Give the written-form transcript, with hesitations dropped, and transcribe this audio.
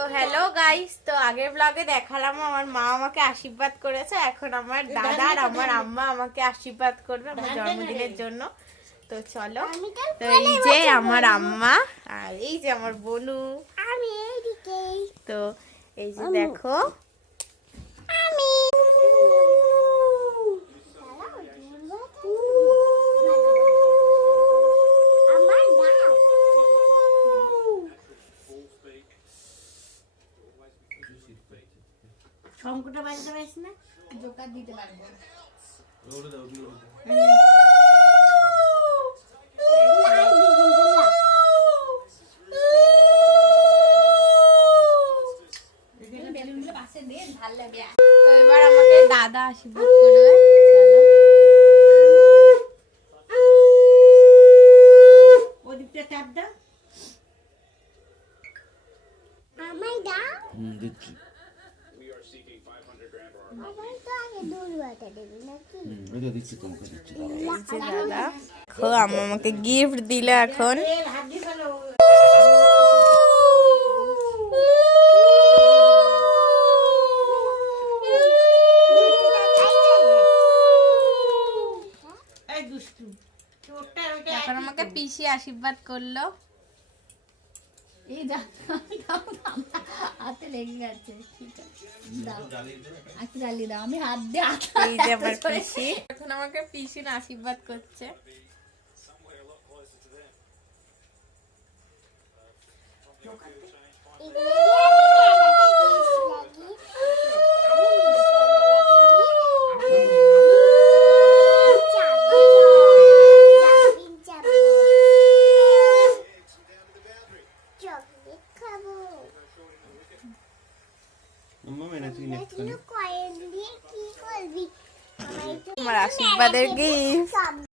তো hello guys, তো আগের ব্লগে দেখালাম আমার মা আমাকে আশীর্বাদ করেছে। এখন আমার দাদা আর আমার আম্মা আমাকে আশীর্বাদ করবে আমার জন্মদিনের জন্য। তো চলো, তো এই যে আমার আম্মা আর এই যে আমার বোনু, আমি এইদিকে। তো এই যে দেখো আমি আমার দাও। শঙ্কুটা বাজতে পারিস না, জোকার দিতে পারবো। তো এবার আমাকে দাদা আশীর্বাদ করবে। চলো, ওদিকটা ট্যাপ দাও। আমায় দাও। দিচ্ছি। আমায় তো আগে দুর্বাটা দেবে নাকি? ওই তো দিচ্ছি, তোমাকে দিচ্ছি। এই যে দাদা, দেখো আম্মা আমাকে গিফট দিল এখন। এখন আমাকে পিসি আশীর্বাদ করলো। এই হাতে লেগে গেছে, ঠিক আছে দাও, একটু জ্বালিয়ে দাও। আমি হাত দিয়ে এই যে আমার পিসি, এখন আমাকে পিসি আশীর্বাদ করছে। আমার আশীর্বাদের গিফট।